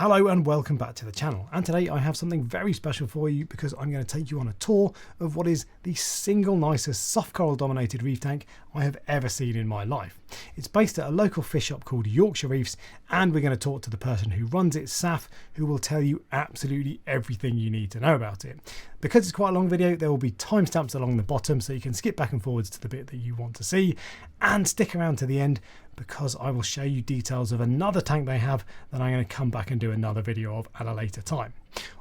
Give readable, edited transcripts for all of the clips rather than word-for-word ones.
Hello and welcome back to the channel, and today I have something very special for you because I'm going to take you on a tour of what is the single nicest soft coral dominated reef tank I have ever seen in my life. It's based at a local fish shop called Yorkshire Reefs, and we're going to talk to the person who runs it, Saf, who will tell you absolutely everything you need to know about it. Because it's quite a long video, there will be timestamps along the bottom so you can skip back and forwards to the bit that you want to see, and stick around to the end because I will show you details of another tank they have that I'm going to come back and do another video of at a later time.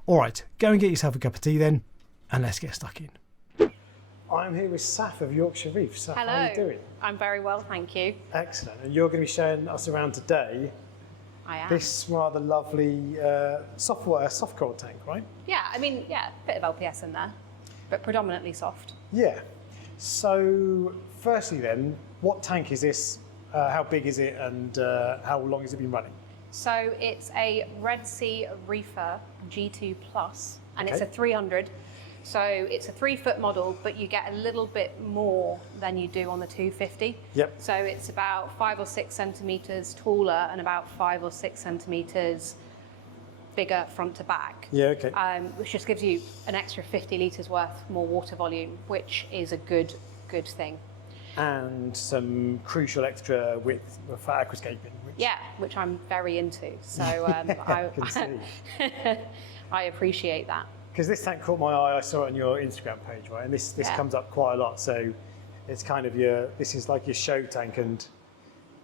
Alright, go and get yourself a cup of tea then, and let's get stuck in. I'm here with Saf of Yorkshire Reefs. Saf, hello. How are you doing? I'm very well, thank you. Excellent. And you're going to be showing us around today I am. this rather lovely soft coral tank, right? Yeah, I mean, yeah, a bit of LPS in there, but predominantly soft. Yeah. So, firstly then, what tank is this? How big is it, and how long has it been running? So it's a Red Sea Reefer G2 Plus, and Okay. it's a 300. So it's a 3-foot model, but you get a little bit more than you do on the 250. Yep. So it's about 5 or 6 centimeters taller and about 5 or 6 centimeters bigger front to back. Yeah, okay. Which just gives you an extra 50 litres worth more water volume, which is a good thing. And some crucial extra width for aquascaping. Yeah, which I'm very into. So I can see. I appreciate that. Because this tank caught my eye, I saw it on your Instagram page, right? And this Yeah. comes up quite a lot. So it's kind of this is like your show tank, and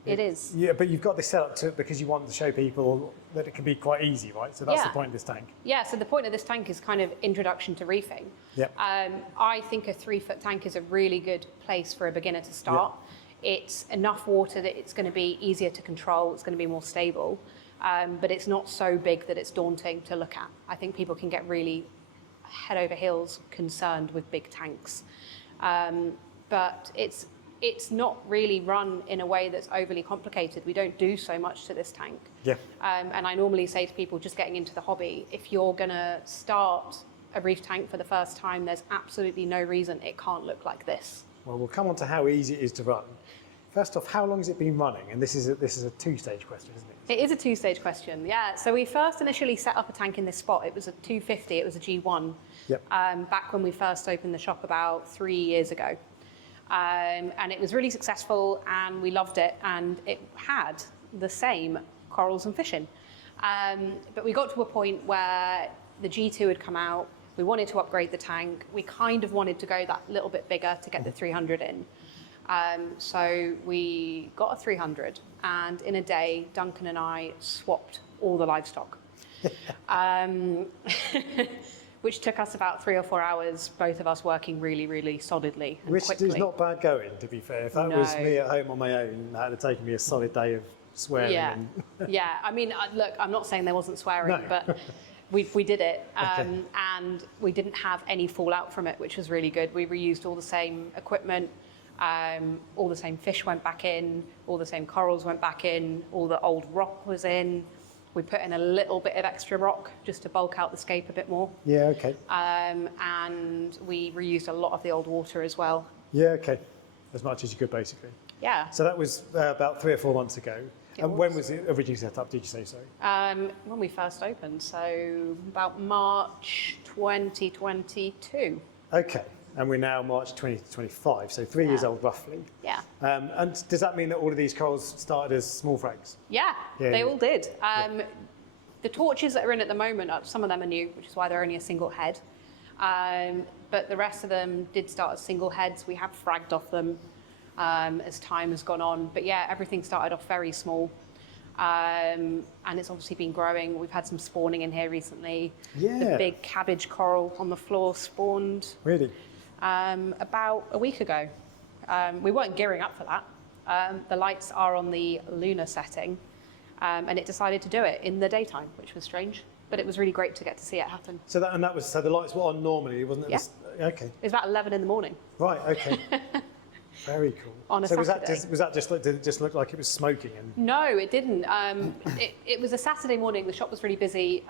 It is. Yeah, but you've got this set up because you want to show people that it can be quite easy, right? So that's the Yeah. point of this tank. Yeah, so the point of this tank is kind of introduction to reefing. Yep. I think a 3-foot tank is a really good place for a beginner to start. It's enough water that it's going to be easier to control, it's going to be more stable, but it's not so big that it's daunting to look at. I think people can get really head over heels concerned with big tanks. But it's not really run in a way that's overly complicated. We don't do so much to this tank. Yeah. And I normally say to people just getting into the hobby, if you're going to start a reef tank for the first time, there's absolutely no reason it can't look like this. Well, we'll come on to how easy it is to run. First off, how long has it been running? And this is a two-stage question, isn't it? It is a 2-stage question, yeah. So we first initially set up a tank in this spot. It was a 250, it was a G1, Yep. back when we first opened the shop about 3 years ago. And it was really successful and we loved it, and it had the same corals and fish in. But we got to a point where the G2 had come out, we wanted to upgrade the tank, we kind of wanted to go that little bit bigger to get the 300 in. So we got a 300, and in a day, Duncan and I swapped all the livestock. Which took us about 3 or 4 hours, both of us working really solidly and Which quickly. is not bad going, to be fair. If that was me at home on my own, that would have taken me a solid day of swearing. Yeah, and yeah. I mean, look, I'm not saying there wasn't swearing, No. but we did it, Okay. and we didn't have any fallout from it, which was really good. We reused all the same equipment, all the same fish went back in, all the same corals went back in, all the old rock was in. We put in a little bit of extra rock just to bulk out the scape a bit more. Yeah, okay. And we reused a lot of the old water as well. Yeah, okay. As much as you could, basically. Yeah. So that was about 3 or 4 months ago. And when was it originally set up, did you say so? When we first opened, so about March 2022. Okay. And we're now March 2025, so 3 years old roughly. Yeah. And does that mean that all of these corals started as small frags? Yeah, Yeah, they yeah. all did. The torches that are in at the moment, some of them are new, which is why they're only a single head. But the rest of them did start as single heads. We have fragged off them as time has gone on. But yeah, everything started off very small. And it's obviously been growing. We've had some spawning in here recently. Yeah. The big cabbage coral on the floor spawned Really? about a week ago. We weren't gearing up for that. The lights are on the lunar setting, and it decided to do it in the daytime, which was strange, but it was really great to get to see it happen. So so the lights were on normally, wasn't it? Yeah. Okay. It was about 11 in the morning. Right, okay. Very cool. On a so Saturday. did it just look like it was smoking? And No, it didn't. It was a Saturday morning. The shop was really busy.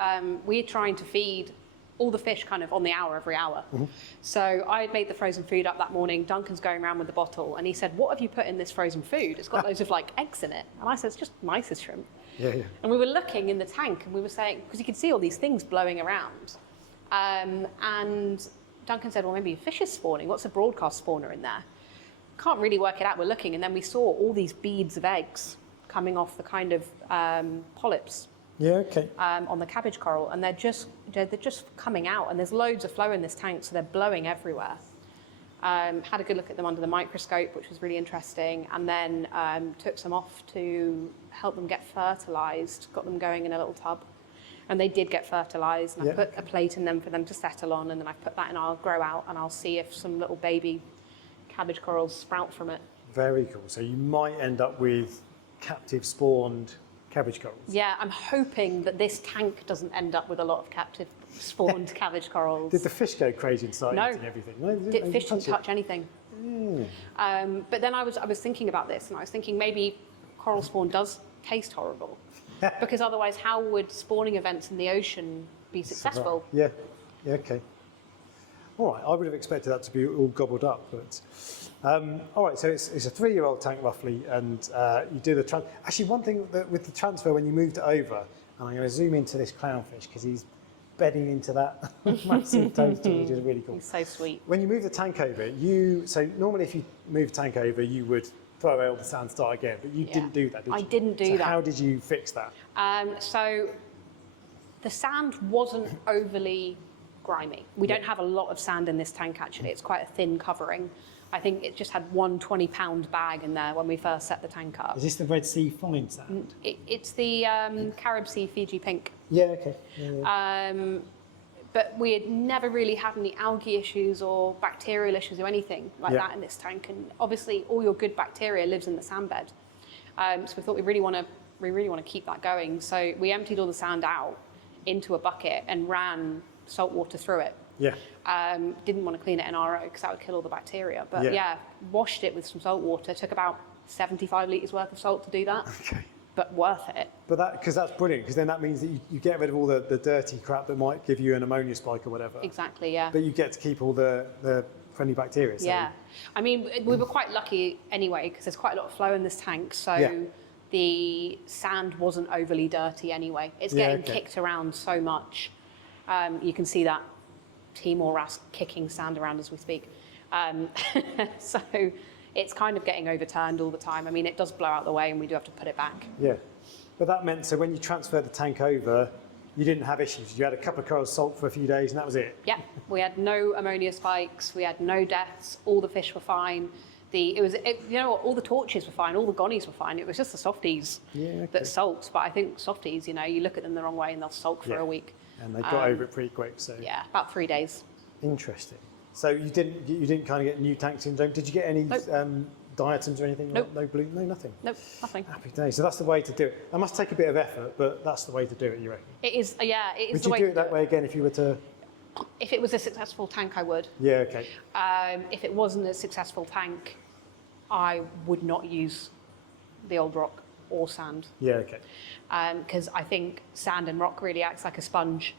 We were trying to feed all the fish kind of on the hour, every hour. Mm-hmm. So I had made the frozen food up that morning. Duncan's going around with the bottle and he said, "What have you put in this frozen food? It's got loads of like eggs in it." And I said, "It's just nicest shrimp." Yeah. And we were looking in the tank and we were saying, because you could see all these things blowing around. And Duncan said, well, maybe a fish is spawning. What's a broadcast spawner in there? Can't really work it out. We're looking, and then we saw all these beads of eggs coming off the kind of polyps. Yeah, okay. On the cabbage coral, and they're just coming out, and there's loads of flow in this tank, so they're blowing everywhere. Had a good look at them under the microscope, which was really interesting, and then took some off to help them get fertilised, got them going in a little tub. And they did get fertilised, and I put a plate in them for them to settle on, and then I put that in our grow out, and I'll see if some little baby cabbage corals sprout from it. Very cool. So you might end up with captive spawned cabbage corals. Yeah, I'm hoping that this tank doesn't end up with a lot of captive spawned cabbage corals. Did the fish go crazy and start eating everything? No, fish didn't touch anything. But then I was thinking about this, and I was thinking maybe coral spawn does taste horrible. Because otherwise, how would spawning events in the ocean be successful? Yeah, okay. All right, I would have expected that to be all gobbled up, but all right. So it's a 3-year-old tank roughly, and you do the actually one thing that with the transfer when you moved it over, and I'm going to zoom into this clownfish because he's bedding into that massive toaster, which is really cool. He's so sweet. When you move the tank over, so normally if you move the tank over, you would throw away all the sand, start again, but you didn't do that, did you? I didn't do that. How did you fix that? So the sand wasn't overly grimy. We don't have a lot of sand in this tank actually. It's quite a thin covering. I think it just had one 20-pound bag in there when we first set the tank up. Is this the Red Sea fine sand? It's the Carib Sea Fiji pink. Yeah, okay. Yeah. But we had never really had any algae issues or bacterial issues or anything like that in this tank. And obviously, all your good bacteria lives in the sand bed. So we thought we really want to keep that going. So we emptied all the sand out into a bucket and ran salt water through it. Yeah. Didn't want to clean it in RO because that would kill all the bacteria. But washed it with some salt water. Took about 75 litres worth of salt to do that. Okay. But worth it. But because that's brilliant, because then that means that you get rid of all the dirty crap that might give you an ammonia spike or whatever. Exactly, yeah. But you get to keep all the friendly bacteria. So. Yeah. I mean, we were quite lucky anyway, because there's quite a lot of flow in this tank, so the sand wasn't overly dirty anyway. It's getting kicked around so much. You can see that Timor wrasse kicking sand around as we speak. So it's kind of getting overturned all the time. I mean, it does blow out the way and we do have to put it back. Yeah. But that meant, so when you transferred the tank over, you didn't have issues. You had a couple of corals salt for a few days and that was it? Yeah. We had no ammonia spikes. We had no deaths. All the fish were fine. You know what, all the torches were fine. All the gonnies were fine. It was just the softies that sulked. But I think softies, you know, you look at them the wrong way and they'll sulk for a week. And they got over it pretty quick. So yeah, about 3 days. Interesting. So you didn't kind of get new tank syndrome. Did you get any diatoms or anything? Nope. No blue? No, nothing? Nope, nothing. Happy days. So that's the way to do it. It must take a bit of effort, but that's the way to do it, you reckon? It is, yeah, it is the way to do it. Would you do it that way again if you were to... If it was a successful tank, I would. Yeah, okay. If it wasn't a successful tank, I would not use the old rock or sand. Yeah, okay. Because I think sand and rock really acts like a sponge.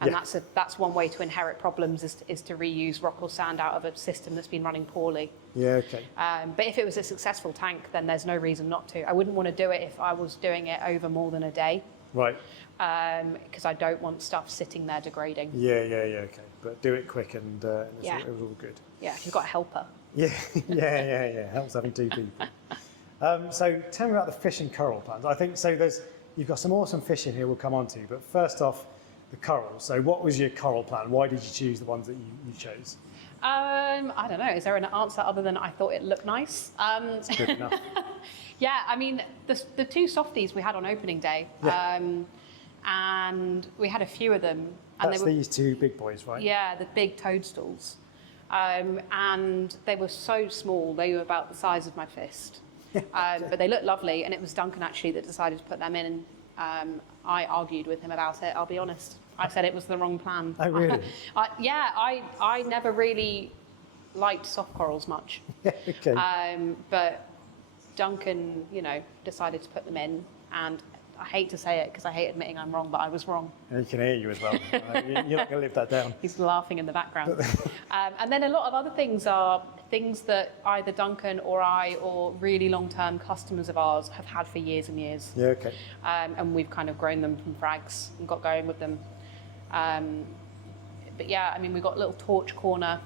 And that's one way to inherit problems is to reuse rock or sand out of a system that's been running poorly. Yeah, okay. But if it was a successful tank, then there's no reason not to. I wouldn't want to do it if I was doing it over more than a day. Right. Because I don't want stuff sitting there degrading. Yeah, okay. But do it quick and it was all good. Yeah, if you've got a helper. Yeah. Helps having two people. So tell me about the fish and coral plans. I think so. You've got some awesome fish in here we'll come on to, but first off, the coral. So what was your coral plan? Why did you choose the ones that you chose? I don't know. Is there an answer other than I thought it looked nice? It's good enough. Yeah, I mean, the two softies we had on opening day, and we had a few of them. And That's these two big boys, right? Yeah, the big toadstools. And they were so small, they were about the size of my fist. But they looked lovely, and it was Duncan actually that decided to put them in. I argued with him about it, I'll be honest. I said it was the wrong plan. Oh, really? I never really liked soft corals much. Okay. But Duncan, decided to put them in, and I hate to say it because I hate admitting I'm wrong, but I was wrong. And he can hear you as well. You're not going to live that down. He's laughing in the background. And then a lot of other things are things that either Duncan or I or really long-term customers of ours have had for years and years. Yeah, okay. And we've kind of grown them from frags and got going with them. But yeah, I mean, we've got a little torch corner.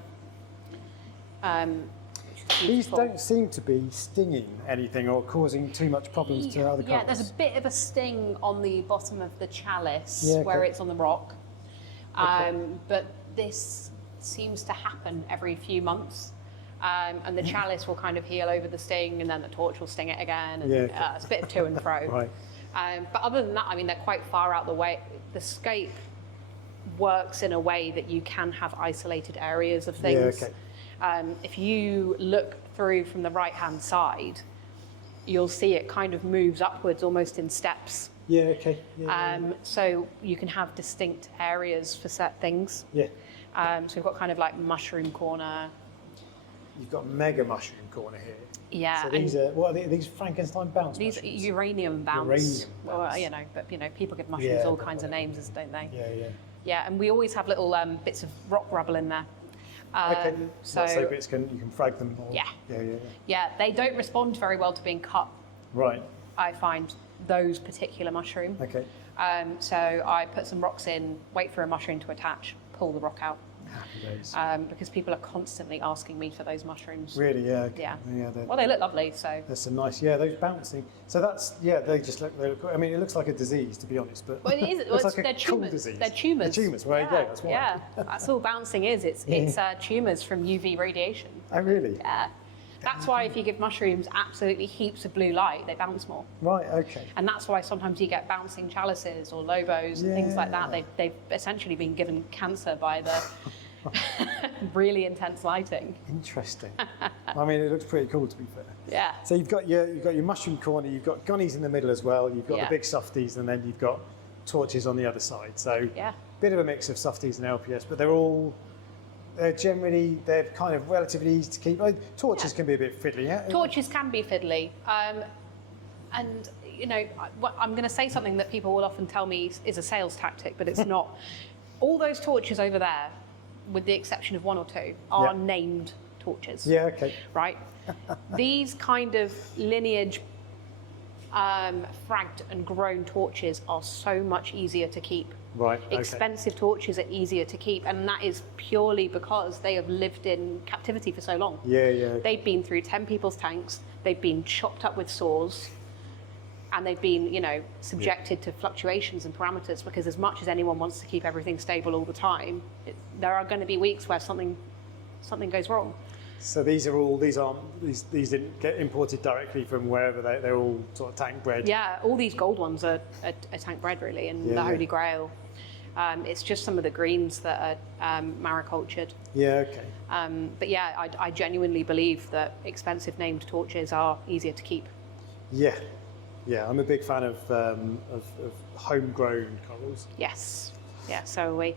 These don't seem to be stinging anything or causing too much problems to other corals. Yeah, there's a bit of a sting on the bottom of the chalice Yeah, okay. where it's on the rock. Okay. But this seems to happen every few months. And the chalice will kind of heal over the sting, and then the torch will sting it again. And Yeah, okay. it's a bit of to and fro. Right. But other than that, I mean, they're quite far out the way. The scape works in a way that you can have isolated areas of things. Yeah, okay. If you look through from the right-hand side, you'll see it kind of moves upwards almost in steps. Yeah, okay. Yeah, So you can have distinct areas for set things. yeah. So we've got kind of like mushroom corner. You've got mega mushroom corner here. Yeah. So these are, what are these Frankenstein bounce These mushrooms? uranium bounce. Uranium Well, bounce. but people give mushrooms Yeah, all but kinds of whatever. names, don't they? Yeah, yeah. Yeah, and we always have little bits of rock rubble in there. Okay. So bits you can frag them. Or, Yeah. Yeah. yeah, they don't respond very well to being cut. Right. I find those particular mushroom. Okay. So I put some rocks in, wait for a mushroom to attach, pull the rock out. Happy days. Because people are constantly asking me for those mushrooms. Really? Yeah. Okay. Yeah. They're, Well, they look lovely, so. there's some nice. Yeah, those bouncing. So that's they just look. I mean, it looks like a disease, to be honest. But Well, it is. looks Well, like a they're cool tumours. disease. They're tumours. They're tumours. Well, yeah, there you go. That's why. Yeah, that's all bouncing is. It's tumours from UV radiation. Oh, really? Yeah. That's why if you give mushrooms absolutely heaps of blue light, they bounce more. Right. Okay. And that's why sometimes you get bouncing chalices or lobos and things like that. Yeah. They've essentially been given cancer by the really intense lighting. Interesting. I mean, it looks pretty cool, to be fair. Yeah. So you've got your mushroom corner. You've got gunnies in the middle as well. You've got Yeah. the big softies, and then you've got torches on the other side. So Yeah. bit of a mix of softies and LPS, but they're generally kind of relatively easy to keep. Torches Yeah. can be a bit fiddly. Yeah? Torches can be fiddly. And, I'm going to say something that people will often tell me is a sales tactic, but it's not. All those torches over there, with the exception of one or two, are Yeah. named torches. Yeah. Okay. Right? These kind of lineage fragged and grown torches are so much easier to keep. Right. Okay. Expensive torches are easier to keep, and that is purely because they have lived in captivity for so long. Yeah. Yeah. They've been through 10 people's tanks, they've been chopped up with saws, and they've been, subjected to fluctuations and parameters, because as much as anyone wants to keep everything stable all the time, there are going to be weeks where something goes wrong. So these didn't get imported directly from wherever they're all sort of tank bred. Yeah, all these gold ones are tank bred really, and the Holy Grail. It's just some of the greens that are maricultured. Yeah. Okay. But yeah, I genuinely believe that expensive named torches are easier to keep. Yeah. Yeah. I'm a big fan of homegrown corals. Yes. Yeah, so are we.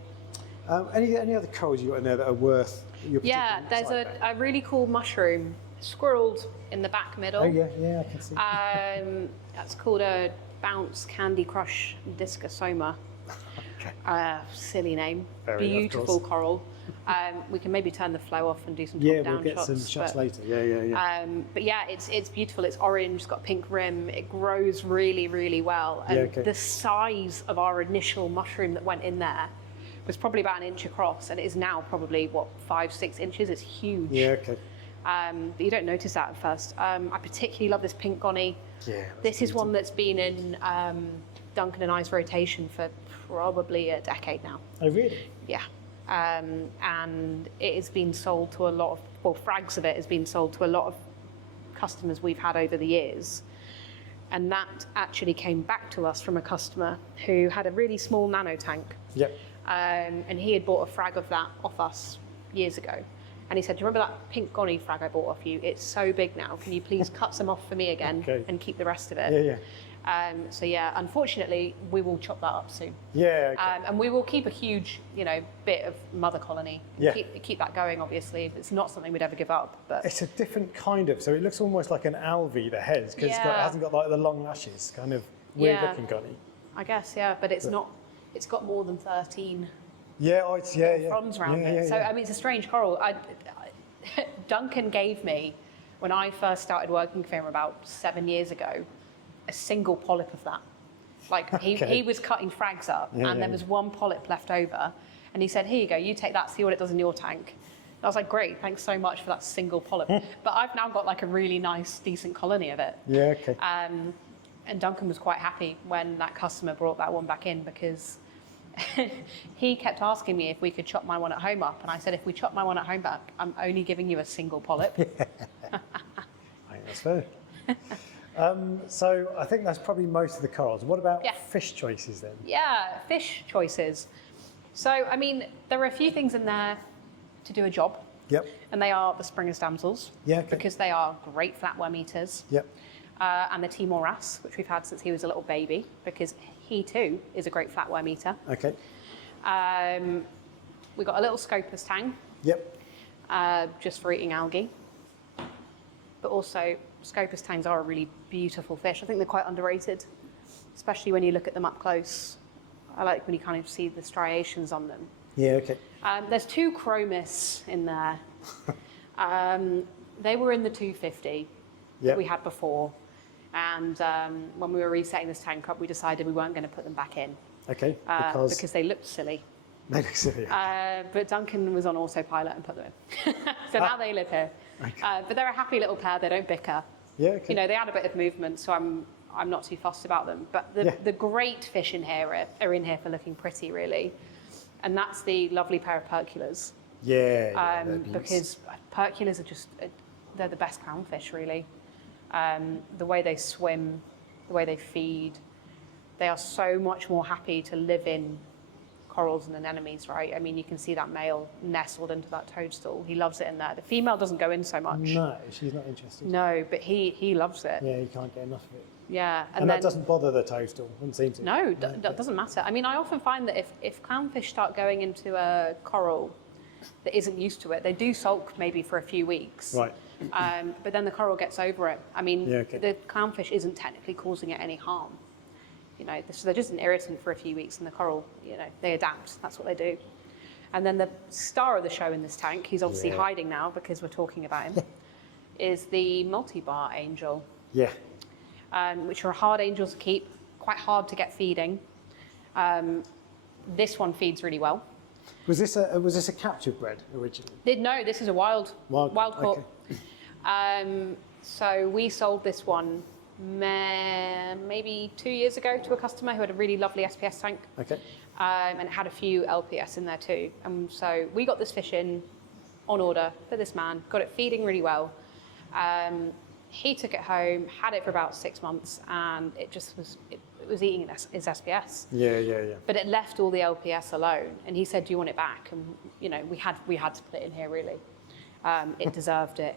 Any other corals you got in there that are worth your Yeah, particular there's site? a really cool mushroom squirreled in the back middle. Oh yeah, I can see. That's called a bounce candy crush discosoma. Okay. Silly name. Very, of Beautiful course. coral. We can maybe turn the flow off and do some Yeah, top-down we'll get shots. some shots but, later. Yeah. But yeah, it's beautiful. It's orange. It's got a pink rim. It grows really, really well. And Yeah, okay. the size of our initial mushroom that went in there was probably about 1 inch across, and it is now probably 5-6 inches. It's huge. Yeah. Okay. But you don't notice that at first. I particularly love this pink gonny. Yeah. This is one that's been in Duncan and I's rotation for probably a decade now. Oh really? Yeah. And it has been sold to frags of it has been sold to a lot of customers we've had over the years. And that actually came back to us from a customer who had a really small nano tank. Yep. And he had bought a frag of that off us years ago. And he said, do you remember that pink gonny frag I bought off you? It's so big now. Can you please cut some off for me again Okay. and keep the rest of it? Yeah. So yeah, unfortunately, we will chop that up soon. Yeah. Okay. And we will keep a huge, bit of mother colony. Yeah. Keep that going, obviously. It's not something we'd ever give up. But It's a different kind of. So it looks almost like an algae, the head, because it Yeah. hasn't got like the long lashes. Kind of. weird looking gunny. I guess, yeah, but it's not. It's got more than 13 fronds around it. So I mean, it's a strange coral. Duncan gave me, when I first started working for him about 7 years ago, a single polyp of that. Like he was cutting frags up, and there was one polyp left over, and he said, "Here you go. You take that. See what it does in your tank." I was like, "Great, thanks so much for that single polyp." But I've now got like a really nice, decent colony of it. Yeah. Okay. And Duncan was quite happy when that customer brought that one back in, because he kept asking me if we could chop my one at home up. And I said, if we chop my one at home back, I'm only giving you a single polyp. I think that's fair. So I think that's probably most of the corals. What about fish choices then? Yeah, fish choices. So, I mean, there are a few things in there to do a job. Yep. And they are the Springer's damsels. Yeah, okay. Because they are great flatworm eaters. Yep. And the Timor wrasse, which we've had since he was a little baby, because he too is a great flatworm eater. Okay. We've got a little Scopus tang. Yep. Just for eating algae. But also, Scopus tangs are a really beautiful fish. I think they're quite underrated, especially when you look at them up close. I like when you kind of see the striations on them. Yeah, okay. There's 2 chromis in there. They were in the 250 that we had before. And when we were resetting this tank up, we decided we weren't going to put them back in. Okay, because they looked silly. They look silly. But Duncan was on autopilot and put them in. So now they live here. Okay. But they're a happy little pair. They don't bicker. Yeah, okay. You know, they add a bit of movement, so I'm not too fussed about them. But the great fish in here are in here for looking pretty, really. And that's the lovely pair of perculas. Yeah. Because perculas are just, they're the best clownfish, really. The way they swim, the way they feed, they are so much more happy to live in corals and anemones, right? I mean, you can see that male nestled into that toadstool. He loves it in there. The female doesn't go in so much. No, she's not interested. No, but he loves it. Yeah, he can't get enough of it. Yeah. And that doesn't bother the toadstool, wouldn't seem to. No, that doesn't matter. I mean, I often find that if clownfish start going into a coral that isn't used to it, they do sulk maybe for a few weeks. Right. But then the coral gets over it. I mean, okay. The clownfish isn't technically causing it any harm. You know, so they're just an irritant for a few weeks, and the coral, you know, they adapt. That's what they do. And then the star of the show in this tank, he's obviously hiding now because we're talking about him, is the multi-bar angel. Yeah. Which are hard angels to keep, quite hard to get feeding. This one feeds really well. Was this a captured bred originally? No, this is a wild caught. Okay. So we sold this one maybe 2 years ago to a customer who had a really lovely SPS tank. Okay. And it had a few LPS in there too. And so we got this fish in on order for this man, got it feeding really well. He took it home, had it for about 6 months, and it was eating his SPS. Yeah. But it left all the LPS alone, and he said, "Do you want it back?" And you know, we had to put it in here. Really, it deserved it.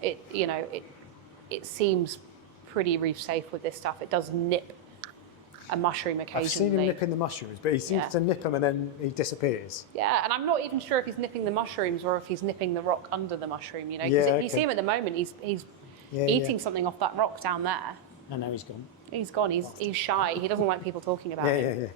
It seems pretty reef safe with this stuff. It does nip a mushroom occasionally. I've seen him nipping the mushrooms, but he seems to nip them and then he disappears. Yeah, and I'm not even sure if he's nipping the mushrooms or if he's nipping the rock under the mushroom. You know, because if you see him at the moment, he's eating something off that rock down there. And now he's gone. He's gone. He's shy. He doesn't like people talking about him. Yeah.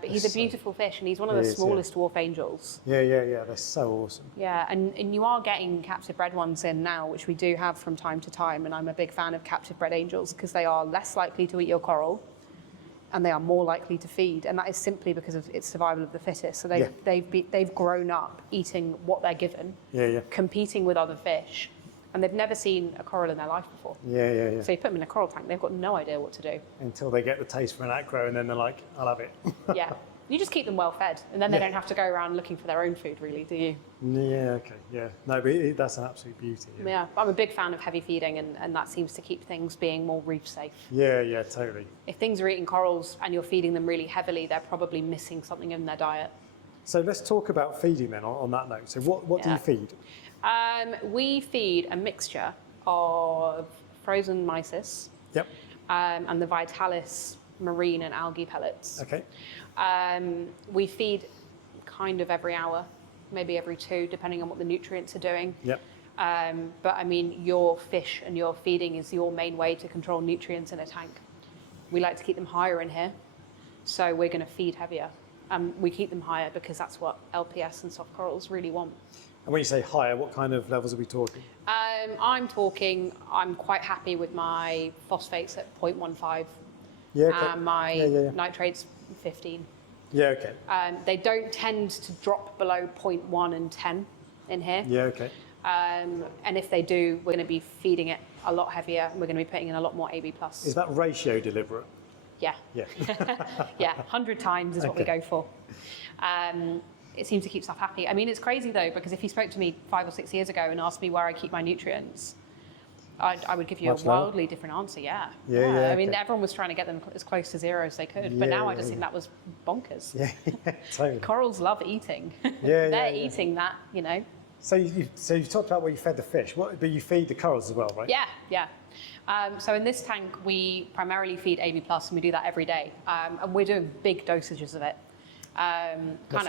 But he's a beautiful fish, and he's one of the smallest dwarf angels. Yeah. They're so awesome. Yeah, and you are getting captive bred ones in now, which we do have from time to time, and I'm a big fan of captive bred angels because they are less likely to eat your coral, and they are more likely to feed, and that is simply because of its survival of the fittest. So they've grown up eating what they're given, competing with other fish. And they've never seen a coral in their life before. Yeah. So you put them in a coral tank, they've got no idea what to do. Until they get the taste for an acro, and then they're like, I'll have it. Yeah. You just keep them well fed, and then they don't have to go around looking for their own food, really, do you? Yeah, okay, yeah. No, but that's an absolute beauty. Yeah, I'm a big fan of heavy feeding, and that seems to keep things being more reef safe. Yeah, totally. If things are eating corals and you're feeding them really heavily, they're probably missing something in their diet. So let's talk about feeding then on that note. So what do you feed? We feed a mixture of frozen mysis and the Vitalis marine and algae pellets. Okay. We feed kind of every hour, maybe every 2, depending on what the nutrients are doing. Yep. But I mean, your fish and your feeding is your main way to control nutrients in a tank. We like to keep them higher in here, so we're going to feed heavier. We keep them higher because that's what LPS and soft corals really want. And when you say higher, what kind of levels are we talking? I'm quite happy with my phosphates at 0.15 Yeah, okay. and my nitrates 15. Yeah, okay. They don't tend to drop below 0.1 and 10 in here. Yeah, okay. And if they do, we're going to be feeding it a lot heavier and we're going to be putting in a lot more AB+. Is that ratio deliberate? Yeah. Yeah. Yeah, 100 times is what we go for. It seems to keep stuff happy. I mean, it's crazy though, because if you spoke to me 5 or 6 years ago and asked me where I keep my nutrients, I would give you Much a wildly different answer, Yeah, I mean, okay. everyone was trying to get them as close to zero as they could, but now I just think that was bonkers. Yeah, totally. Corals love eating. Yeah, They're eating that, you know. So you've talked about what you fed the fish, but you feed the corals as well, right? Yeah. So in this tank, we primarily feed AB+, and we do that every day. And we're doing big dosages of it.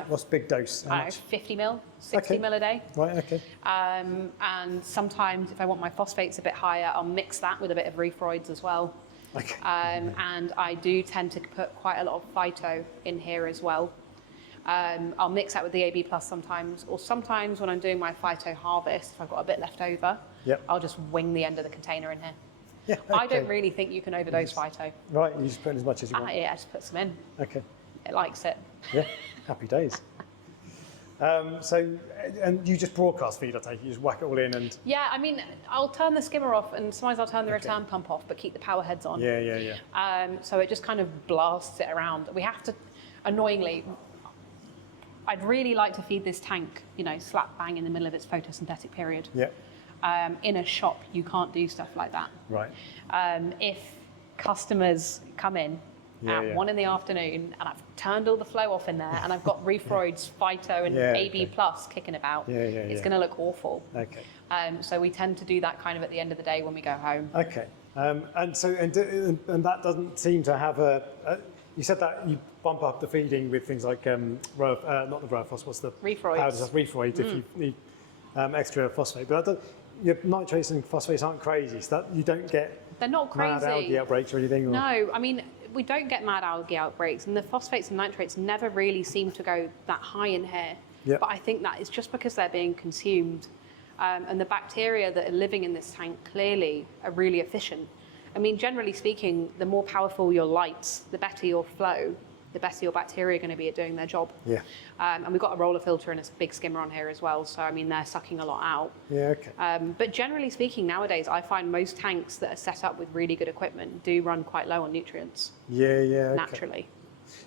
What's big dose? How much? 50 mil, 60 mil a day. Right, okay. And sometimes if I want my phosphates a bit higher, I'll mix that with a bit of Reefroids as well. Okay. And I do tend to put quite a lot of phyto in here as well. I'll mix that with the AB+ sometimes, or sometimes when I'm doing my phyto harvest, if I've got a bit left over, I'll just wing the end of the container in here. Yeah, okay. I don't really think you can overdose phyto. Right, you just put in as much as you want. Yeah, I just put some in. Okay. It likes it. Yeah, happy days. And you just broadcast feed, I take it, you just whack it all in and... Yeah, I mean, I'll turn the skimmer off and sometimes I'll turn the return pump off, but keep the power heads on. Yeah. So it just kind of blasts it around. We have to, annoyingly, I'd really like to feed this tank, you know, slap bang in the middle of its photosynthetic period. Yeah. In a shop, you can't do stuff like that. Right. If customers come in at 1 in the afternoon and I've turned all the flow off in there and I've got Reefroids, phyto and AB+ kicking about, it's going to look awful. Okay. So we tend to do that kind of at the end of the day when we go home. Okay. And that doesn't seem to have you said that you bump up the feeding with things like not the Rowaphos, what's the Reefroids. powders of Reefroids if you need extra phosphate. But your nitrates and phosphates aren't crazy, so that you don't get They're not crazy. mad algae outbreaks or anything? Or? No, I mean, we don't get mad algae outbreaks, and the phosphates and nitrates never really seem to go that high in here. Yep. But I think that is just because they're being consumed. And the bacteria that are living in this tank clearly are really efficient. I mean, generally speaking, the more powerful your lights, the better your flow, the better your bacteria are going to be at doing their job. Yeah. And we've got a roller filter and a big skimmer on here as well, so I mean, they're sucking a lot out. Yeah, okay. But generally speaking, nowadays, I find most tanks that are set up with really good equipment do run quite low on nutrients. Yeah, okay. Naturally.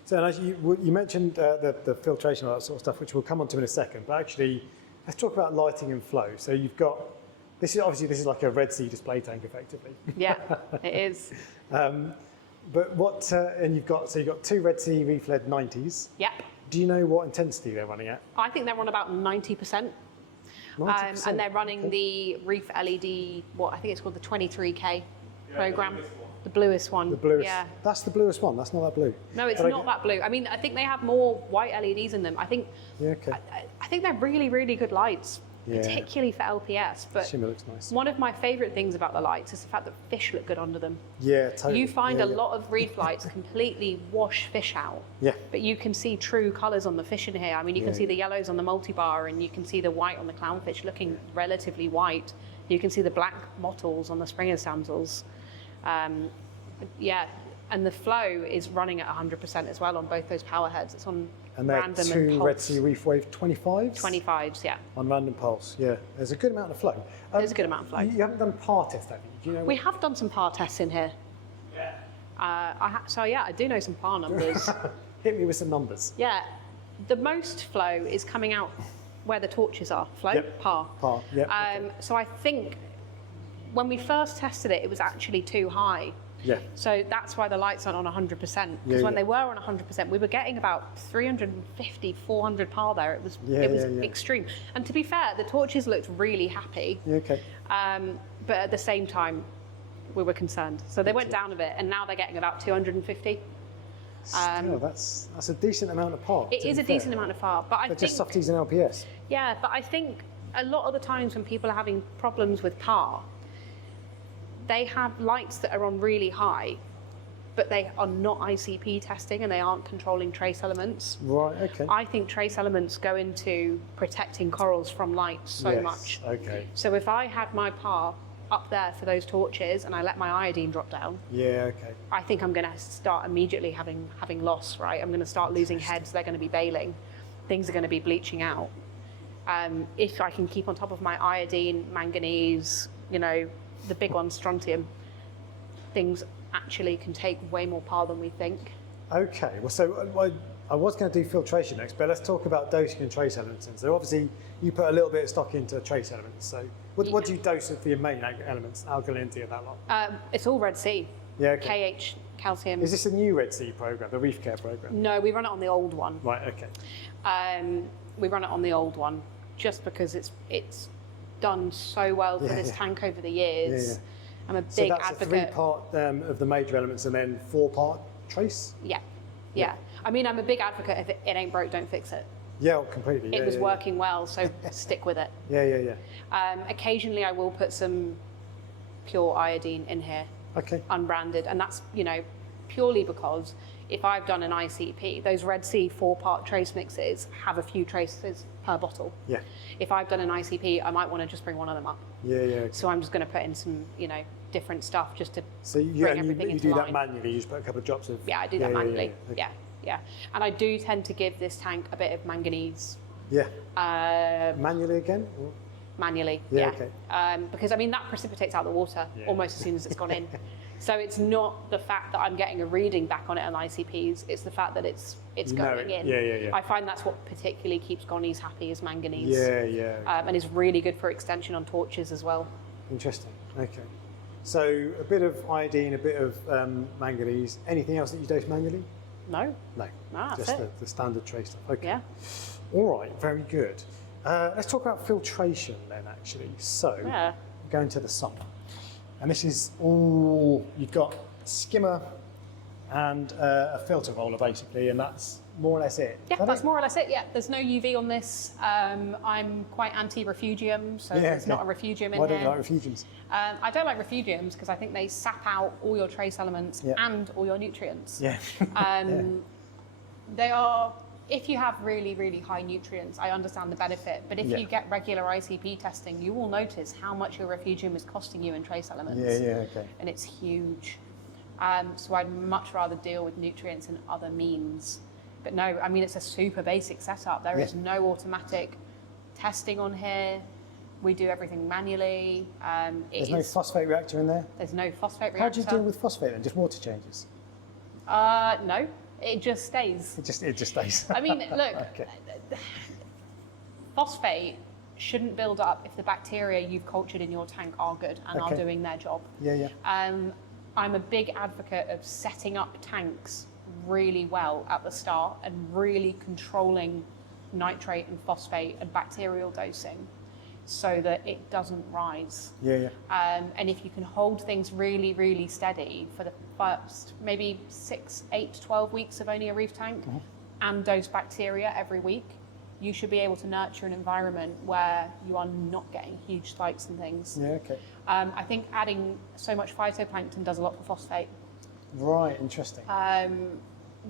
So you mentioned the filtration and all that sort of stuff, which we'll come on to in a second, but actually, let's talk about lighting and flow. So you've got, this is like a Red Sea display tank, effectively. Yeah, it is. But what, and you've got 2 Red Sea Reef LED 90s. Yep. Do you know what intensity they're running at? I think they're on about 90%. 90%? And they're running the Reef LED, I think it's called the 23K program. The bluest one. The bluest. Yeah. That's the bluest one. That's not that blue. No, it's not that blue. I mean, I think they have more white LEDs in them. I think. Yeah, okay. I think they're really, really good lights, Yeah. particularly for LPS. But Shimmer looks nice. one of my favourite things about the lights is the fact that fish look good under them. Yeah, totally. You find a a lot of reef lights completely wash fish out. Yeah. But you can see true colours on the fish in here. I mean, you can see the yellows on the multi-bar and you can see the white on the clownfish looking relatively white. You can see the black mottles on the Springer's damsels. Yeah, and the flow is running at 100% as well on both those power heads. It's on And they're random and 2 pulse. Red Sea Reef Wave 25s? 25s, yeah. On random pulse, yeah. There's a good amount of flow. There's a good amount of flow. You haven't done par test, have you? Do you know We have done some par tests in here. Yeah. I do know some par numbers. Hit me with some numbers. Yeah, the most flow is coming out where the torches are. Flow, Yep. par. Par, yep, okay. So I think when we first tested it, it was actually too high. Yeah. So that's why the lights aren't on 100%. Because when they were on 100%, we were getting about 350, 400 par there. It was extreme. And to be fair, the torches looked really happy. Yeah, okay. But at the same time, we were concerned. So they went down a bit, and now they're getting about 250. Still, that's a decent amount of par. It is a decent amount of par. But I They're think just softies and LPS. Yeah, but I think a lot of the times when people are having problems with par, they have lights that are on really high, but they are not ICP testing and they aren't controlling trace elements. Right, okay. I think trace elements go into protecting corals from light so much. Okay. So if I had my par up there for those torches and I let my iodine drop down, yeah, okay. I think I'm going to start immediately having loss, right? I'm going to start losing heads, they're going to be bailing, things are going to be bleaching out. If I can keep on top of my iodine, manganese, you know, the big ones, strontium, things actually can take way more par than we think. Okay, well, so I was going to do filtration next, but let's talk about dosing and trace elements. And so obviously you put a little bit of stock into trace elements. So what do you dose for your main elements, alkalinity and that lot? It's all Red Sea. Yeah, okay. KH, calcium. Is this a new Red Sea program, the Reef Care program? No, we run it on the old one. Right, okay. We run it on the old one just because it's done so well for this tank over the years. Yeah, yeah. I'm a big so that's advocate. a 3-part of the major elements and then 4-part trace? Yeah. I mean, I'm a big advocate if it ain't broke, don't fix it. Yeah, completely. It was working well, so stick with it. Yeah. Occasionally I will put some pure iodine in here, unbranded, and that's, you know, purely because if I've done an ICP, those Red Sea 4-part trace mixes have a few traces per bottle. Yeah. If I've done an ICP, I might want to just bring one of them up. Yeah. Okay. So I'm just going to put in some, you know, different stuff just to bring everything you into do line. that manually, you just put a couple of drops of... Yeah, I do that manually. Okay. Yeah. And I do tend to give this tank a bit of manganese. Yeah. Manually again? Or? Manually, Okay. Because, I mean, that precipitates out the water almost as soon as it's gone in. So it's not the fact that I'm getting a reading back on it on ICPs, it's the fact that it's going in. Yeah. I find that's what particularly keeps gonies happy is manganese. Yeah. And is really good for extension on torches as well. Interesting, okay. So a bit of iodine, a bit of manganese. Anything else that you dose manually? No, just that's it. the standard trace stuff. Okay. Yeah. All right, very good. Let's talk about filtration then, actually. So, going to the sump. And this is all, you've got skimmer and a filter roller basically, and that's more or less it. Yeah, that's more or less it, yeah. There's no UV on this. I'm quite anti-refugium, so there's not a refugium in here. Why don't you like refugiums? I don't like refugiums because I think they sap out all your trace elements and all your nutrients. Yeah. They are, if you have really, really high nutrients, I understand the benefit, but if you get regular ICP testing, you will notice how much your refugium is costing you in trace elements. Yeah, okay. And it's huge. So I'd much rather deal with nutrients in other means. But no, I mean, it's a super basic setup. There is no automatic testing on here. We do everything manually. There's no phosphate reactor in there? There's no phosphate reactor. How do you deal with phosphate then? Just water changes? No, it just stays. It just stays. I mean, look, phosphate shouldn't build up if the bacteria you've cultured in your tank are good and are doing their job. Yeah. I'm a big advocate of setting up tanks really well at the start and really controlling nitrate and phosphate and bacterial dosing so that it doesn't rise. Yeah. And if you can hold things really, really steady for the first maybe 6, 8, 12 weeks of owning a reef tank and dose bacteria every week, you should be able to nurture an environment where you are not getting huge spikes and things. Yeah, okay. I think adding so much phytoplankton does a lot for phosphate. Right, interesting.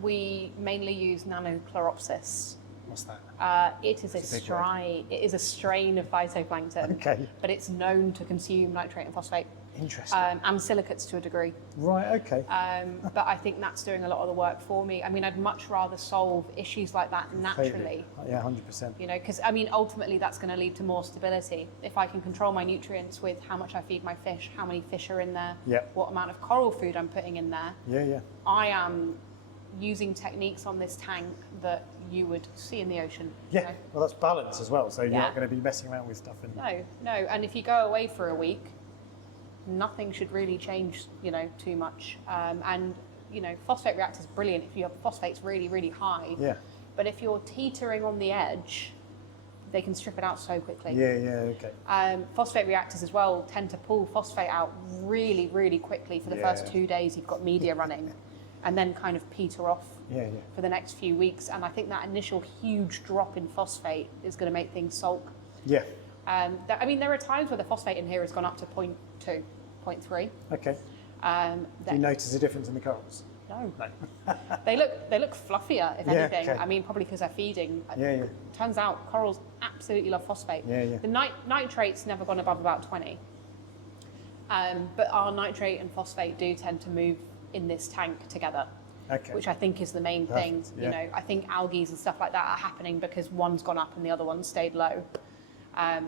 We mainly use Nanochloropsis. What's that? It is a strain of phytoplankton, but it's known to consume nitrate and phosphate. Interesting. And silicates to a degree. Right, okay. But I think that's doing a lot of the work for me. I mean, I'd much rather solve issues like that naturally. Yeah, 100%. You know, because I mean, ultimately that's going to lead to more stability. If I can control my nutrients with how much I feed my fish, how many fish are in there, what amount of coral food I'm putting in there. Yeah. I am using techniques on this tank that you would see in the ocean. Yeah, you know? well that's balance as well, so you're not going to be messing around with stuff. No, and if you go away for a week, nothing should really change, you know, too much. And, you know, phosphate reactor's brilliant if you have phosphates really, really high. Yeah. But if you're teetering on the edge, they can strip it out so quickly. Yeah, okay. Phosphate reactors as well tend to pull phosphate out really, really quickly for the first 2 days you've got media running, and then kind of peter off for the next few weeks. And I think that initial huge drop in phosphate is going to make things sulk. Yeah. I mean, there are times where the phosphate in here has gone up to 0.2, 0.3. Okay. Do you notice a difference in the corals? No. They look fluffier, if anything. Okay. I mean, probably because they're feeding. Yeah. Turns out corals absolutely love phosphate. Yeah. The nitrate's never gone above about 20. But our nitrate and phosphate do tend to move in this tank together. Okay. Which I think is the main thing. Yeah. You know, I think algae and stuff like that are happening because one's gone up and the other one's stayed low.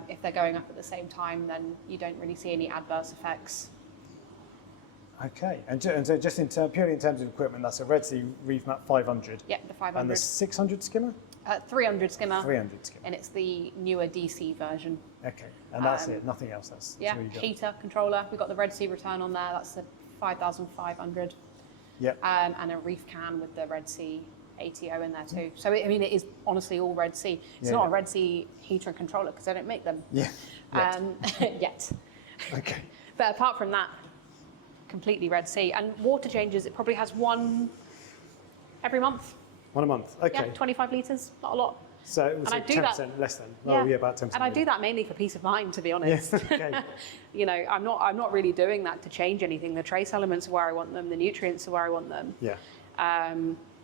If they're going up at the same time, then you don't really see any adverse effects. Okay, and so just purely in terms of equipment, that's a Red Sea Reef Map 500. Yeah, the 500. And the 600 skimmer? 300 skimmer. 300 skimmer. And it's the newer DC version. Okay, and that's it, nothing else. That's Yeah, all you got. heater, controller. We've got the Red Sea return on there. That's the 5,500. Yep. And a Reef can with the Red Sea ATO in there too. So, it is honestly all Red Sea. It's not a Red Sea heater and controller because they don't make them. Yeah. Yet. Okay. But apart from that, completely Red Sea. And water changes, it probably has one every month. One a month. Okay. Yeah, 25 litres, not a lot. So it was And I like do 10% that- less than. Oh, yeah, about 10%. And I do that mainly for peace of mind, to be honest. Yes. Okay. You know, I'm not really doing that to change anything. The trace elements are where I want them. The nutrients are where I want them. Yeah.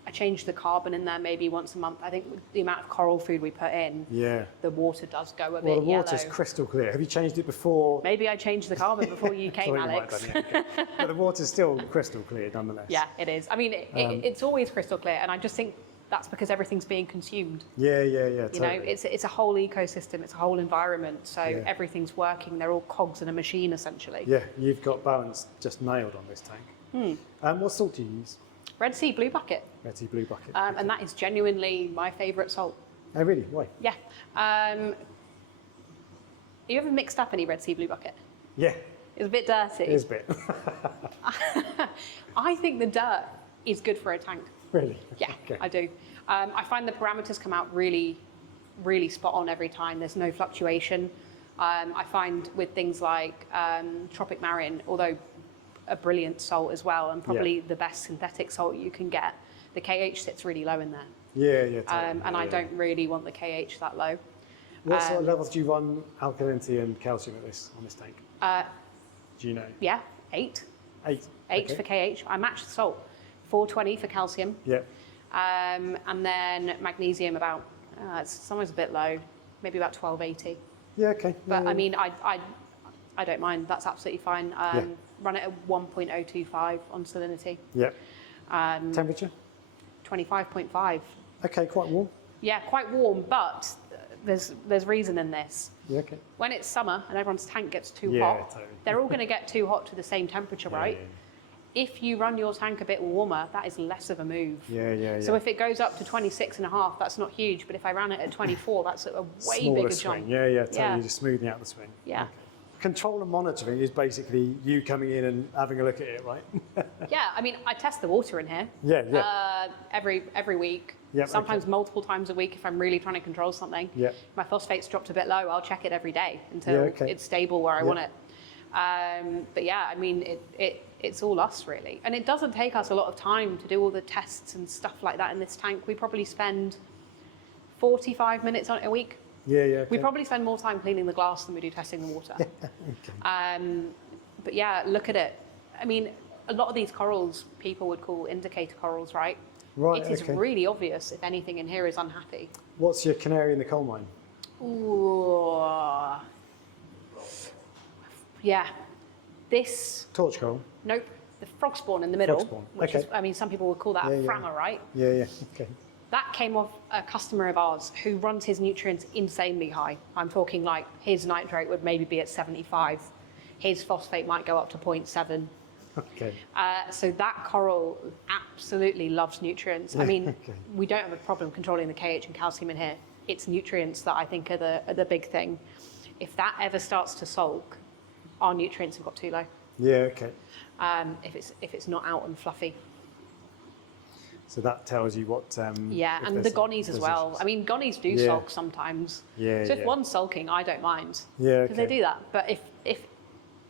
I change the carbon in there maybe once a month. I think with the amount of coral food we put in, Yeah. the water does go a Well, bit the water's yellow. crystal clear. Have you changed it before? Maybe I changed the carbon before you came, Thought you might Alex. have done, yeah, okay. But the water's still crystal clear nonetheless. Yeah, it is. I mean, it's always crystal clear, and I just think that's because everything's being consumed. Yeah. You Totally. know, it's a whole ecosystem, it's a whole environment, so Yeah. everything's working. They're all cogs in a machine, essentially. Yeah, you've got balance just nailed on this tank. What salt do you use? Red Sea Blue Bucket, Red Sea Blue Bucket. and that is genuinely my favourite salt. Oh, really? Why? Yeah. You ever mixed up any Red Sea Blue Bucket? Yeah, It's a bit dirty. it is a bit. I think the dirt is good for a tank. Really? Yeah, Okay. I do. I find the parameters come out really, really spot on every time. There's no fluctuation. I find with things like Tropic Marin, although a brilliant salt as well, and probably the best synthetic salt you can get, the KH sits really low in there. Yeah, totally. And I don't really want the KH that low. What sort of levels do you run alkalinity and calcium on this tank? Do you know? Yeah, 8. 8. 8 for KH. I match the salt. 420 for calcium. Yeah. And then magnesium about, it's sometimes a bit low, maybe about 1280. Yeah, okay. But yeah. I mean, I don't mind. That's absolutely fine. Run it at 1.025 on salinity. Yeah. Temperature? 25.5. Okay, quite warm. Yeah, quite warm, but there's reason in this. Yeah, okay. When it's summer and everyone's tank gets too Yeah, hot, totally. they're all going to get too hot to the same temperature, right? If you run your tank a bit warmer, that is less of a move. Yeah. So if it goes up to 26.5, that's not huge. But if I ran it at 24, that's a way Smaller bigger swing. jump. Yeah, totally. Yeah. You're just smoothing out the swing. Yeah. Okay. Control and monitoring is basically you coming in and having a look at it, right? Yeah, I mean, I test the water in here. Yeah. Every week. Yep, Sometimes multiple times a week if I'm really trying to control something. Yeah. If my phosphate's dropped a bit low, I'll check it every day until Yeah, okay. it's stable where I want it. But yeah, I mean, it's all us really. And it doesn't take us a lot of time to do all the tests and stuff like that in this tank. We probably spend 45 minutes on it a week. Yeah. Okay. We probably spend more time cleaning the glass than we do testing the water. Okay. But yeah, look at it. I mean, a lot of these corals people would call indicator corals, right? Right, It is okay. really obvious if anything in here is unhappy. What's your canary in the coal mine? Ooh. Yeah. This, Torch coral? nope, the frog spawn in the middle, Frog spawn, which okay. is, I mean, some people would call that a Yeah. frammer, right? Yeah. Okay. That came off a customer of ours who runs his nutrients insanely high. I'm talking like his nitrate would maybe be at 75. His phosphate might go up to 0.7. Okay. So that coral absolutely loves nutrients. I mean, Okay. we don't have a problem controlling the KH and calcium in here. It's nutrients that I think are the big thing. If that ever starts to sulk, our nutrients have got too low. Yeah. Okay. If it's not out and fluffy. So that tells you what. Yeah, if and the there's- gonnies as there's well. issues. I mean, gonnies do Yeah. sulk sometimes. Yeah, So if yeah. one's sulking, I don't mind. Yeah, Because they okay. do that. But if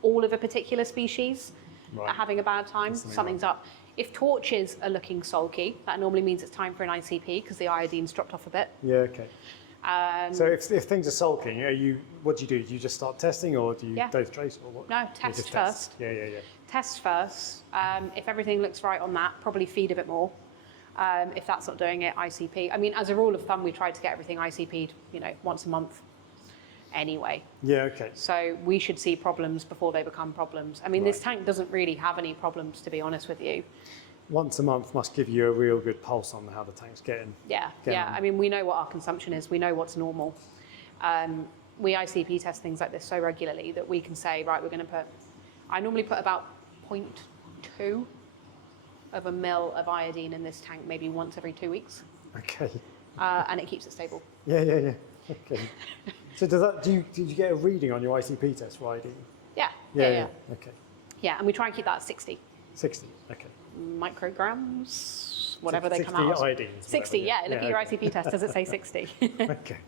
all of a particular species Right. are having a bad time, There's something something's up. If torches are looking sulky, that normally means it's time for an ICP because the iodine's dropped off a bit. Yeah. Okay. So if things are sulking, what do you do? Do you just start testing, or do you dose trace, or what? No, test first. Yeah. Test first. If everything looks right on that, probably feed a bit more. If that's not doing it, ICP. I mean, as a rule of thumb, we try to get everything ICP'd, once a month anyway. Yeah, okay. So we should see problems before they become problems. I mean, this tank doesn't really have any problems, to be honest with you. Once a month must give you a real good pulse on how the tank's getting. Yeah. On. I mean, we know what our consumption is. We know what's normal. We ICP test things like this so regularly that we can say, right, I normally put about 0.2 of a mil of iodine in this tank maybe once every 2 weeks. Okay. And it keeps it stable. Yeah. Okay. So did you get a reading on your ICP test for iodine? Yeah. Okay. Yeah, and we try and keep that at 60. 60, okay. Micrograms, whatever they come out. 60 iodines. 60, yeah. Look at your ICP test. Does it say 60? Okay.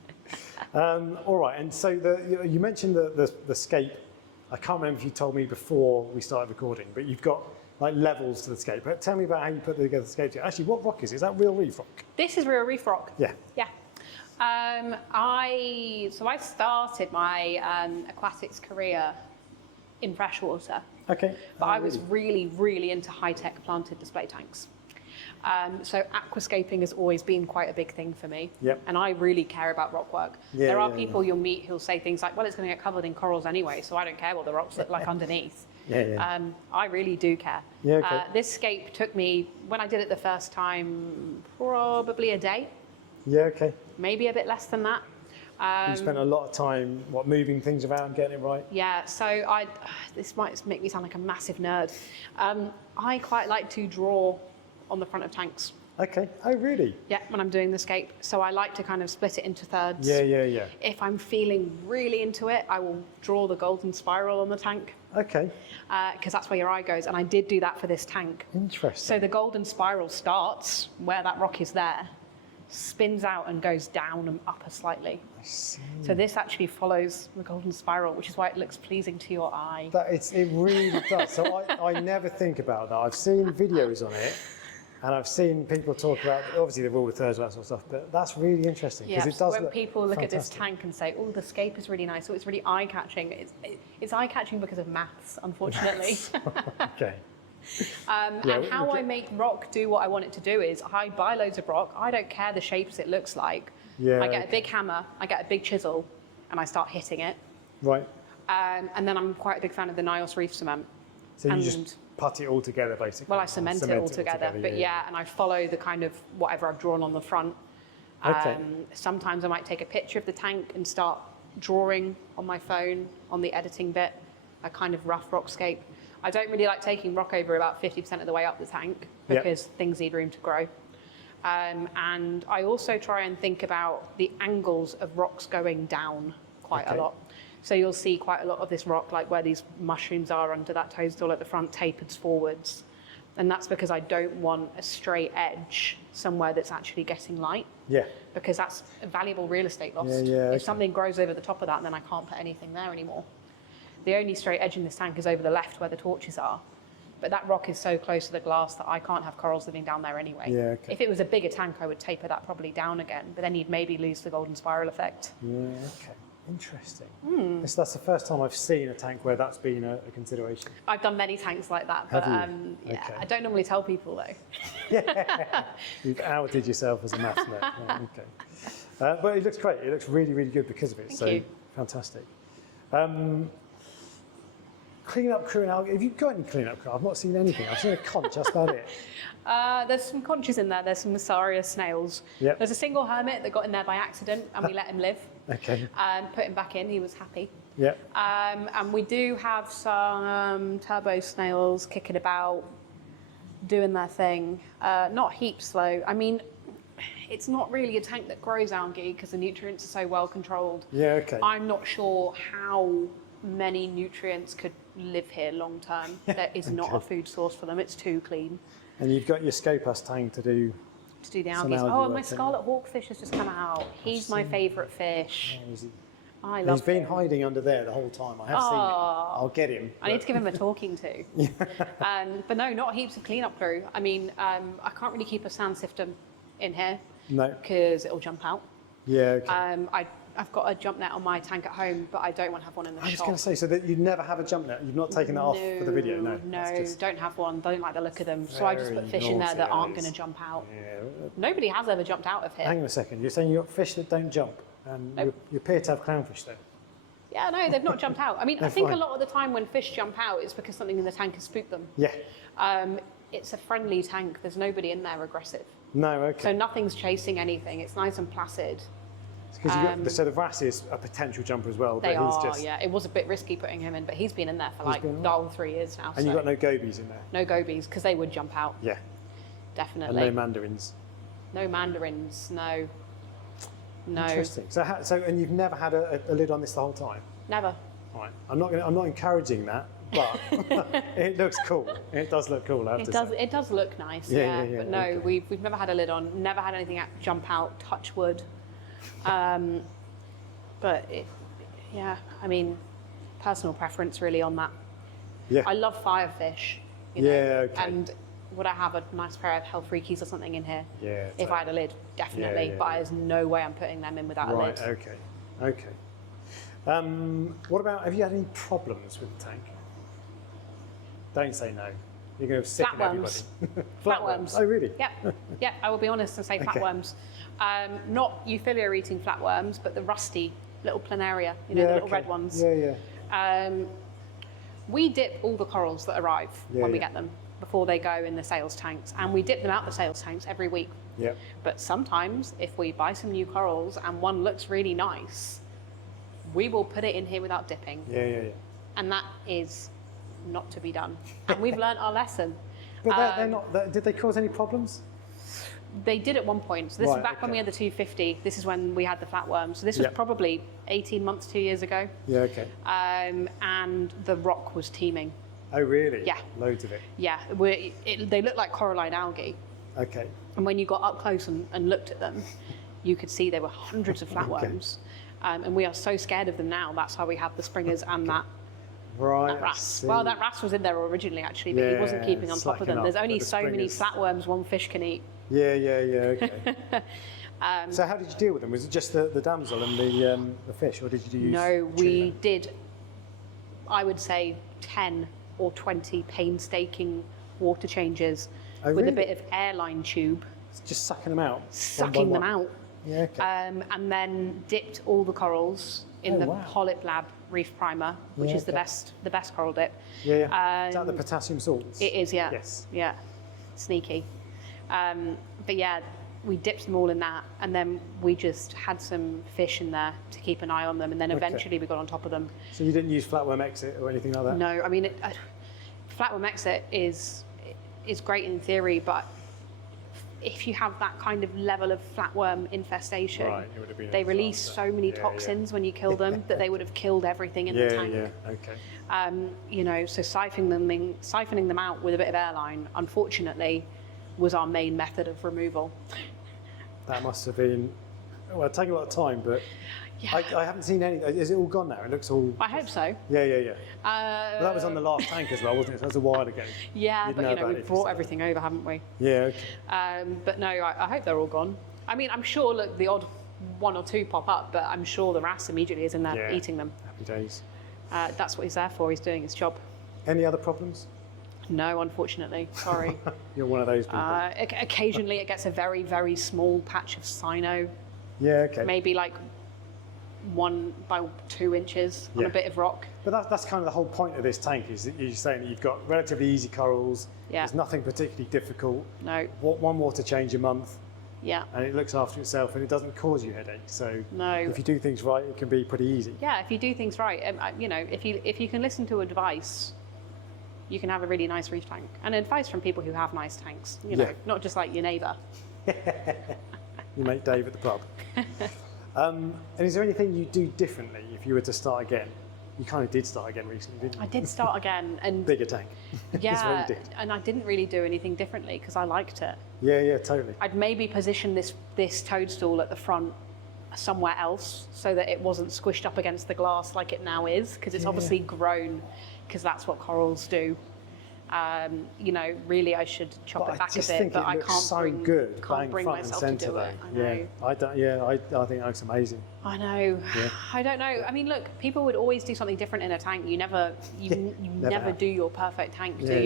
All right, and so you mentioned the scape. I can't remember if you told me before we started recording, but you've got like levels to the scape. But tell me about how you put together the scape. Actually, what rock is it? Is that real reef rock? This is real reef rock. Yeah. Yeah. I started my aquatics career in freshwater. Okay. But I was really, really into high-tech planted display tanks. So aquascaping has always been quite a big thing for me. Yep. And I really care about rock work. There are people you'll meet who'll say things like, well, it's going to get covered in corals anyway, so I don't care what the rocks look like underneath. I really do care. Yeah, okay. This scape took me, when I did it the first time, probably a day. Yeah, okay. Maybe a bit less than that. You spent a lot of time, moving things around, getting it right? Yeah, so this might make me sound like a massive nerd. I quite like to draw on the front of tanks. Okay. Oh, really? Yeah, when I'm doing the scape. So I like to kind of split it into thirds. Yeah. If I'm feeling really into it, I will draw the golden spiral on the tank. Okay. Because that's where your eye goes. And I did do that for this tank. Interesting. So the golden spiral starts where that rock is there, spins out and goes down and up slightly. I see. So this actually follows the golden spiral, which is why it looks pleasing to your eye. It really does. So I never think about that. I've seen videos on it, and I've seen people talk about, obviously the rule of thirds and that sort of stuff, but that's really interesting because it does when look people look fantastic. at this tank and say, oh, the scape is really nice, so it's really eye-catching. It's eye-catching because of maths, unfortunately. Okay. And how I make rock do what I want it to do is I buy loads of rock. I don't care the shapes it looks like. Yeah, I get a big hammer, I get a big chisel, and I start hitting it. Right. And then I'm quite a big fan of the nicest Reef cement. So you just put it all together, basically? Well, I cement it all together. But and I follow the kind of whatever I've drawn on the front. Okay. Sometimes I might take a picture of the tank and start drawing on my phone on the editing bit, a kind of rough rockscape. I don't really like taking rock over about 50% of the way up the tank because things need room to grow. And I also try and think about the angles of rocks going down quite a lot. So you'll see quite a lot of this rock, like where these mushrooms are under that toadstool at the front, tapered forwards. And that's because I don't want a straight edge somewhere that's actually getting light. Yeah. Because that's a valuable real estate lost. If something grows over the top of that, then I can't put anything there anymore. The only straight edge in this tank is over the left where the torches are. But that rock is so close to the glass that I can't have corals living down there anyway. Yeah, okay. If it was a bigger tank, I would taper that probably down again, but then you'd maybe lose the golden spiral effect. Yeah, okay. Interesting. That's the first time I've seen a tank where that's been a consideration. I've done many tanks like that, but I don't normally tell people though. Yeah, you've outed yourself as a maths nerd. Yeah, okay. But it looks great. It looks really, really good because of it. Thank you. Fantastic. Clean up crew and algae. Have you got any clean up crew? I've not seen anything. I've seen a conch, that's about it. There's some conches in there. There's some Massaria snails. Yep. There's a single hermit that got in there by accident and we let him live. Okay. Put him back in. He was happy. Yep. And we do have some turbo snails kicking about, doing their thing. Not heaps though. I mean, it's not really a tank that grows algae because the nutrients are so well controlled. Yeah, okay. I'm not sure how many nutrients could live here long term. There is not a food source for them. It's too clean. And you've got your Scopas tank to do the algae. Oh, and my scarlet hawkfish has just come out. He's my favourite fish. Oh, is he? I love him. He's been hiding under there the whole time. I have seen him. I'll get him. I need to give him a talking to. But no, not heaps of cleanup crew. I mean, I can't really keep a sand sifter in here. No. Because it'll jump out. Yeah, okay. I've got a jump net on my tank at home, but I don't want to have one in the shop. I was going to say, so that you never have a jump net? You've not taken that off for the video? No, don't have one. Don't like the look of them. So I just put fish in there that aren't going to jump out. Yeah. Nobody has ever jumped out of here. Hang on a second. You're saying you've got fish that don't jump, and Nope. you appear to have clownfish though. Yeah, no, they've not jumped out. I mean, They're I think fine. a lot of the time when fish jump out, it's because something in the tank has spooked them. Yeah. It's a friendly tank. There's nobody in there aggressive. No, okay. So nothing's chasing anything. It's nice and placid. So the wrasse is a potential jumper as well. They but he's are, just, yeah. It was a bit risky putting him in, but he's been in there for like been in the whole 3 years now. And you've got no gobies in there? No gobies, because they would jump out. Yeah. Definitely. And no mandarins? No mandarins, no. No. Interesting. So and you've never had a lid on this the whole time? Never. Right. I'm not encouraging that, but it looks cool. It does look cool, I have to say. It does look nice, Yeah, but no, okay. we've never had a lid on, never had anything jump out, touch wood. But I mean, personal preference really on that. Yeah. I love firefish. You know, Yeah, okay. And would I have a nice pair of hell freakies or something in here? Yeah. If I had a lid, definitely. Yeah, but there's no way I'm putting them in without a Right, lid. okay. What about, have you had any problems with the tank? Don't say no. You're going to sicken Flatworms. everybody. Flatworms. Oh, really? Yep, I will be honest and say Okay. flatworms. Not Euphilia eating flatworms, but the rusty little planaria, the little red ones. Yeah. We dip all the corals that arrive when we yeah. get them before they go in the sales tanks, and we dip them out the sales tanks every week. Yeah. But sometimes, if we buy some new corals and one looks really nice, we will put it in here without dipping. Yeah. And that is not to be done. And we've learnt our lesson. But they're not, did they cause any problems? They did at one point. So this Right, is back when we had the 250. This is when we had the flatworms. So this was Yep. probably 18 months, 2 years ago. Yeah, okay. And the rock was teeming. Oh, really? Yeah. Loads of it. Yeah, they look like coralline algae. Okay. And when you got up close and looked at them, you could see there were hundreds of flatworms. And we are so scared of them now. That's why we have the springers and that Right. wrasse. Well, that wrasse was in there originally, actually, but he wasn't keeping on top of them. slacking There's up only with the so many springers. flatworms one fish can eat. Yeah, okay. So how did you deal with them? Was it just the damsel and the fish, or did you use No, we tuna? did, I would say, 10 or 20 painstaking water changes Oh, with a really? bit of airline tube, Just sucking them out? sucking them out. Yeah, okay. And then dipped all the corals in the wow. Polyp Lab Reef Primer, which Yeah, is the best coral dip. Yeah. Is that the potassium salts? It is, yeah. Yes. Yeah, sneaky. But yeah, we dipped them all in that, and then we just had some fish in there to keep an eye on them, and then eventually we got on top of them. So you didn't use flatworm exit or anything like that? No, I mean, flatworm exit is great in theory, but if you have that kind of level of flatworm infestation, Right, it would have been a they release disaster. so many Yeah, toxins when you kill them that they would have killed everything in the tank. Okay. So siphoning them out with a bit of airline, unfortunately, was our main method of removal. That must have been, well, it'd take a lot of time, but Yeah. I haven't seen any. Is it all gone now? It looks all. I hope so. Yeah. Well, that was on the last tank as well, wasn't it? So that was a while ago. Yeah, You'd but know about we've it if you brought started. everything over, haven't we? Yeah, okay. But no, I hope they're all gone. I mean, I'm sure, look, the odd one or two pop up, but I'm sure the wrasse immediately is in there Yeah. eating them. Happy days. That's what he's there for. He's doing his job. Any other problems? No, unfortunately. Sorry. You're one of those people. Occasionally it gets a very, very small patch of cyno, Yeah, okay. maybe like 1 by 2 inches on Yeah. a bit of rock. But that's kind of the whole point of this tank, is that you're saying that you've got relatively easy corals. Yeah. There's nothing particularly difficult. No. One water change a month, Yeah. and it looks after itself, and it doesn't cause you headaches. So No. if you do things right, it can be pretty easy. Yeah, if you do things right, if you can listen to advice, you can have a really nice reef tank. And advice from people who have nice tanks, Yeah. not just like your neighbour. You make Dave at the pub. And is there anything you do differently if you were to start again? You kind of did start again recently, didn't you? I did start again, and Bigger tank. Is yeah, what you did. and I didn't really do anything differently because I liked it. Yeah, totally. I'd maybe position this toadstool at the front somewhere else so that it wasn't squished up against the glass like it now is, because it's obviously grown, because that's what corals do. You know, really, I should chop But it back I just a bit, think but it I looks can't so bring, good, can't bring front and myself to do centre it. I though. know. I think that looks amazing. I know. Yeah. I don't know. I mean, look, people would always do something different in a tank. You never Never do your perfect tank, do Yeah,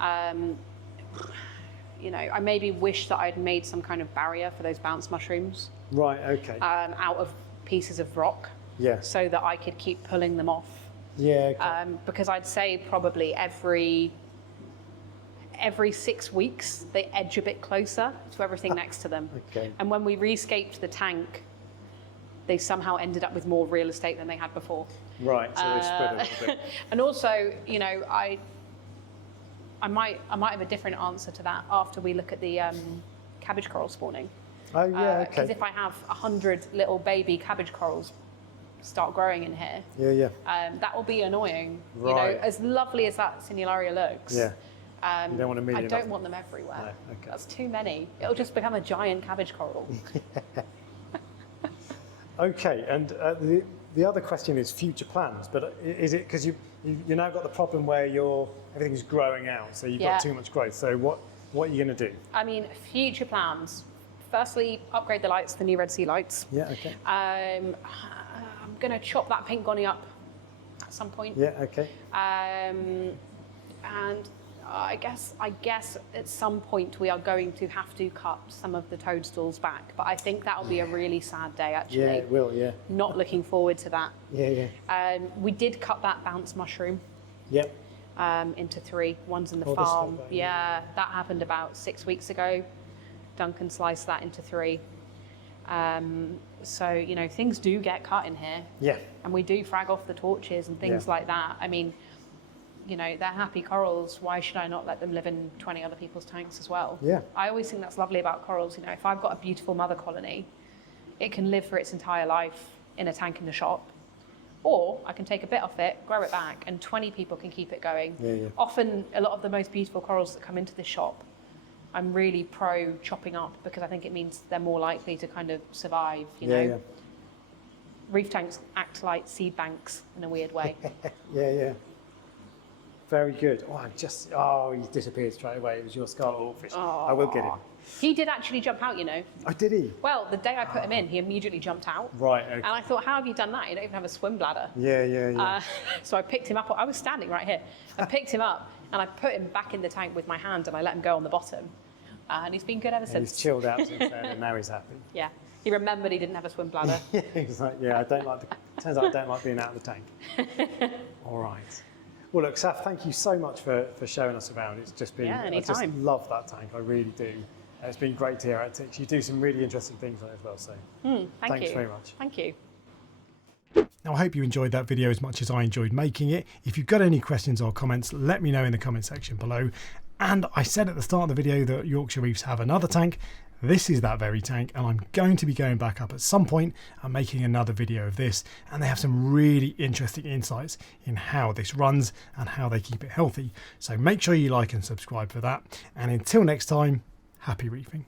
yeah. you? You know, I maybe wish that I'd made some kind of barrier for those bounce mushrooms Right, okay. out of pieces of rock, Yeah. so that I could keep pulling them off. Yeah, okay. Because I'd say probably every 6 weeks they edge a bit closer to everything next to them. Okay. And when we rescaped the tank, they somehow ended up with more real estate than they had before. Right, so they spread a little bit. And also, you know, I might have a different answer to that after we look at the cabbage coral spawning. Oh, yeah, okay. Because if I have 100 little baby cabbage corals start growing in here, Yeah, that will be annoying. You Right. know, as lovely as that Cinularia looks. yeah. You don't want a million I of don't them. want them everywhere. No, okay. That's too many. It'll just become a giant cabbage coral. Okay, and the other question is future plans, but is it because you now got the problem where everything's growing out, so you've Yeah. got too much growth. So what are you going to do? I mean, future plans. Firstly, upgrade the lights, the new Red Sea lights. Yeah, okay. I'm going to chop that pink gonny up at some point. Yeah, okay. And I guess at some point we are going to have to cut some of the toadstools back. But I think that'll be a really sad day, actually. Yeah, it will, yeah. Not looking forward to that. Yeah. We did cut that bounce mushroom Yep. into 3. One's in the Oh, this farm. stuff, Yeah, that happened about 6 weeks ago. Duncan sliced that into 3. So, you know, things do get cut in here. Yeah. And we do frag off the torches and things Yeah. like that. I mean, you know, they're happy corals. Why should I not let them live in 20 other people's tanks as well? Yeah. I always think that's lovely about corals. You know, if I've got a beautiful mother colony, it can live for its entire life in a tank in the shop. Or I can take a bit off it, grow it back, and 20 people can keep it going. Yeah. Often, a lot of the most beautiful corals that come into the shop, I'm really pro chopping up because I think it means they're more likely to kind of survive, you know. Yeah. Reef tanks act like seed banks in a weird way. Yeah. Very good. He disappeared straight away. It was your scarlet hawkfish. I will get him. He did actually jump out, you know. Oh, did he? Well, the day I put him in, he immediately jumped out. Right, okay. And I thought, how have you done that? You don't even have a swim bladder. Yeah. So I picked him up. I was standing right here. I picked him up and I put him back in the tank with my hand and I let him go on the bottom. And he's been good ever since. He's chilled out since then and now he's happy. Yeah. He remembered he didn't have a swim bladder. He's like, turns out I don't like being out of the tank. All right. Well, look, Saf, thank you so much for showing us around. It's just been, I just love that tank. I really do. It's been great to hear at Tix. You do some really interesting things on it as well. So thanks very much. Thank you. Now, I hope you enjoyed that video as much as I enjoyed making it. If you've got any questions or comments, let me know in the comment section below. And I said at the start of the video that Yorkshire Reefs have another tank. This is that very tank, and I'm going to be going back up at some point and making another video of this. And they have some really interesting insights in how this runs and how they keep it healthy. So make sure you like and subscribe for that. And until next time, happy reefing.